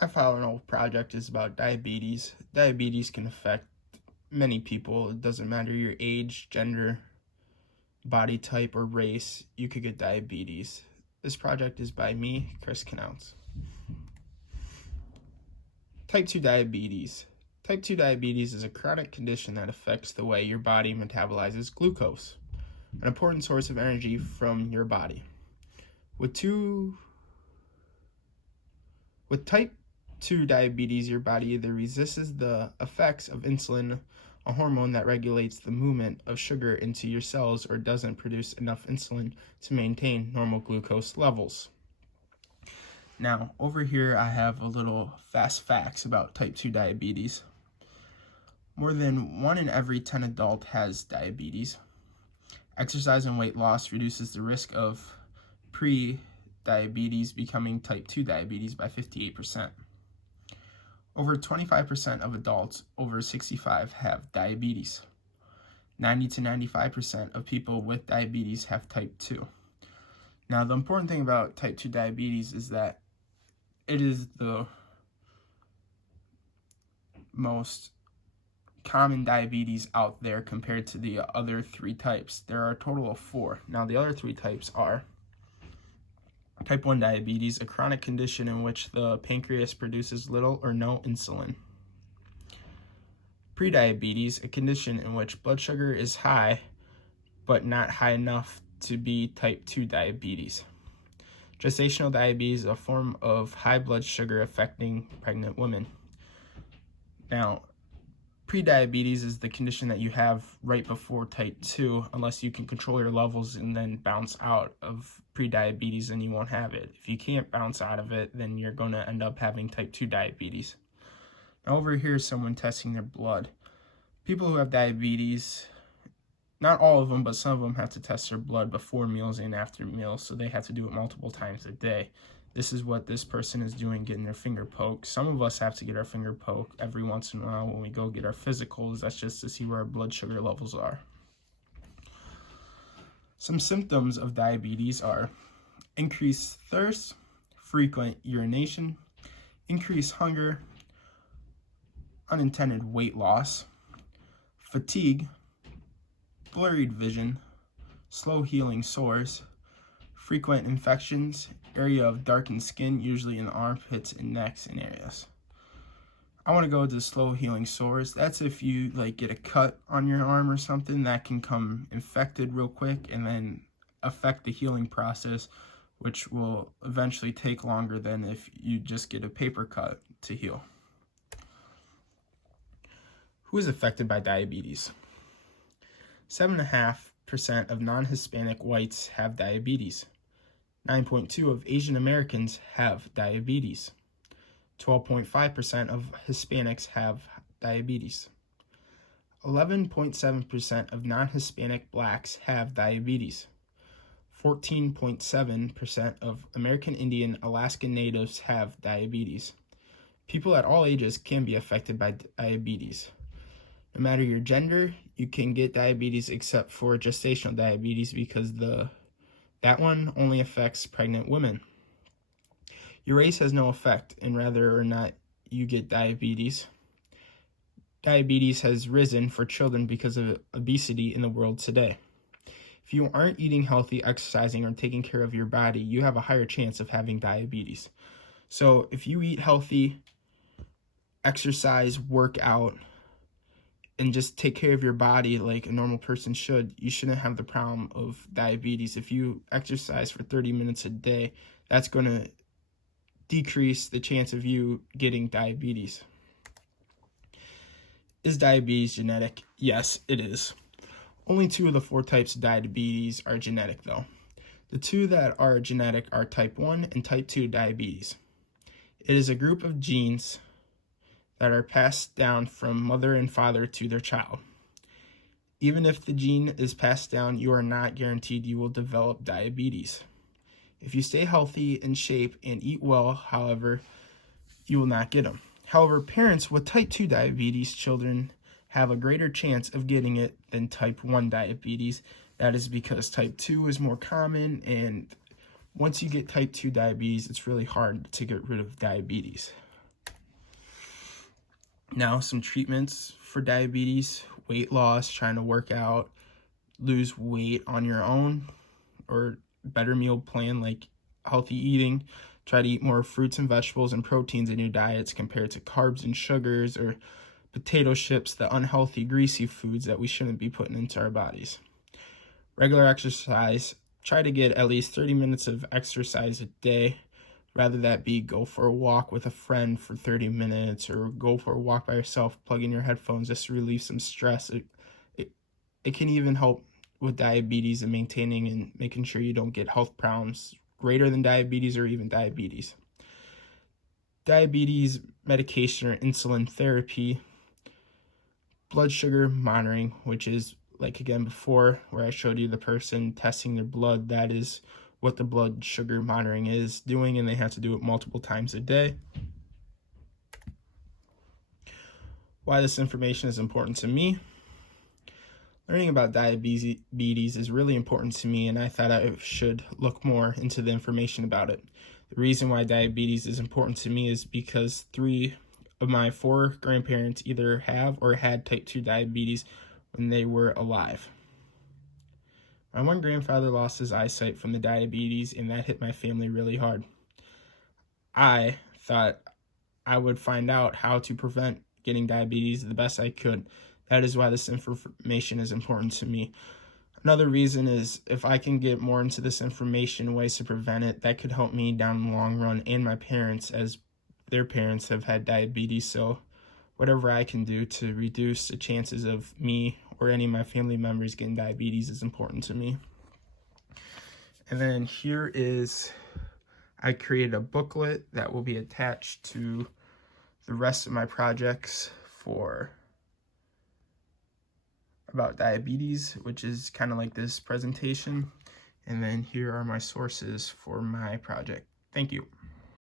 My final project is about diabetes. Diabetes can affect many people. It doesn't matter your age, gender, body type, or race. You could get diabetes. This project is by me, Chris Knautz. Type 2 diabetes. Type 2 diabetes is a chronic condition that affects the way your body metabolizes glucose, an important source of energy from your body. With type 2 diabetes, your body either resists the effects of insulin, a hormone that regulates the movement of sugar into your cells, or doesn't produce enough insulin to maintain normal glucose levels. Now, over here I have a little fast facts about type 2 diabetes. More than 1 in every 10 adults has diabetes. Exercise and weight loss reduces the risk of pre-diabetes becoming type 2 diabetes by 58%. Over 25% of adults over 65 have diabetes. 90 to 95% of people with diabetes have type 2. Now, the important thing about type 2 diabetes is that it is the most common diabetes out there compared to the other 3 types. There are a total of 4. Now, the other 3 types are type 1 diabetes, a chronic condition in which the pancreas produces little or no insulin. Prediabetes, a condition in which blood sugar is high, but not high enough to be type 2 diabetes. Gestational diabetes is a form of high blood sugar affecting pregnant women. Now, prediabetes is the condition that you have right before type 2, unless you can control your levels and then bounce out of prediabetes, and you won't have it. If you can't bounce out of it, then you're going to end up having type 2 diabetes. Now, over here is someone testing their blood. People who have diabetes, not all of them, but some of them have to test their blood before meals and after meals, so they have to do it multiple times a day. This is what this person is doing, getting their finger poked. Some of us have to get our finger poked every once in a while when we go get our physicals. That's just to see where our blood sugar levels are. Some symptoms of diabetes are increased thirst, frequent urination, increased hunger, unintended weight loss, fatigue, blurred vision, slow healing sores, frequent infections, area of darkened skin, usually in the armpits and necks and areas. I want to go to slow healing sores. That's if you get a cut on your arm or something that can come infected real quick and then affect the healing process, which will eventually take longer than if you just get a paper cut to heal. Who is affected by diabetes? 7.5% of non-Hispanic whites have diabetes. 9.2% of Asian Americans have diabetes. 12.5% of Hispanics have diabetes. 11.7% of non-Hispanic blacks have diabetes. 14.7% of American Indian Alaskan natives have diabetes. People at all ages can be affected by diabetes. No matter your gender, you can get diabetes except for gestational diabetes, because that one only affects pregnant women. Your race has no effect in whether or not you get diabetes. Diabetes has risen for children because of obesity in the world today. If you aren't eating healthy, exercising, or taking care of your body, you have a higher chance of having diabetes. So if you eat healthy, exercise, work out, and just take care of your body like a normal person should, you shouldn't have the problem of diabetes. If you exercise for 30 minutes a day, that's going to decrease the chance of you getting diabetes. Is diabetes genetic? Yes, it is. Only 2 of the 4 types of diabetes are genetic, though. The 2 that are genetic are type 1 and type 2 diabetes. It is a group of genes that are passed down from mother and father to their child. Even if the gene is passed down, you are not guaranteed you will develop diabetes. If you stay healthy, in shape, and eat well, however, you will not get them. However, parents with type 2 diabetes children have a greater chance of getting it than type 1 diabetes. That is because type 2 is more common, and once you get type 2 diabetes, it's really hard to get rid of diabetes. Now, some treatments for diabetes: weight loss, trying to work out, lose weight on your own, or better meal plan like healthy eating. Try to eat more fruits and vegetables and proteins in your diets compared to carbs and sugars or potato chips, the unhealthy, greasy foods that we shouldn't be putting into our bodies. Regular exercise. Try to get at least 30 minutes of exercise a day. Rather that be go for a walk with a friend for 30 minutes or go for a walk by yourself, plug in your headphones just to relieve some stress. It can even help with diabetes and maintaining and making sure you don't get health problems greater than diabetes or even diabetes. Diabetes medication or insulin therapy. Blood sugar monitoring, which is like again before where I showed you the person testing their blood. That is what the blood sugar monitoring is doing, and they have to do it multiple times a day. Why this information is important to me. Learning about diabetes is really important to me, and I thought I should look more into the information about it. The reason why diabetes is important to me is because 3 of my 4 grandparents either have or had type 2 diabetes when they were alive. My one grandfather lost his eyesight from the diabetes, and that hit my family really hard. I thought I would find out how to prevent getting diabetes the best I could. That is why this information is important to me. Another reason is if I can get more into this information, ways to prevent it, that could help me down in the long run and my parents, as their parents have had diabetes. So whatever I can do to reduce the chances of me or any of my family members getting diabetes is important to me. And then here is, I created a booklet that will be attached to the rest of my projects about diabetes, which is kind of like this presentation. And then here are my sources for my project. Thank you.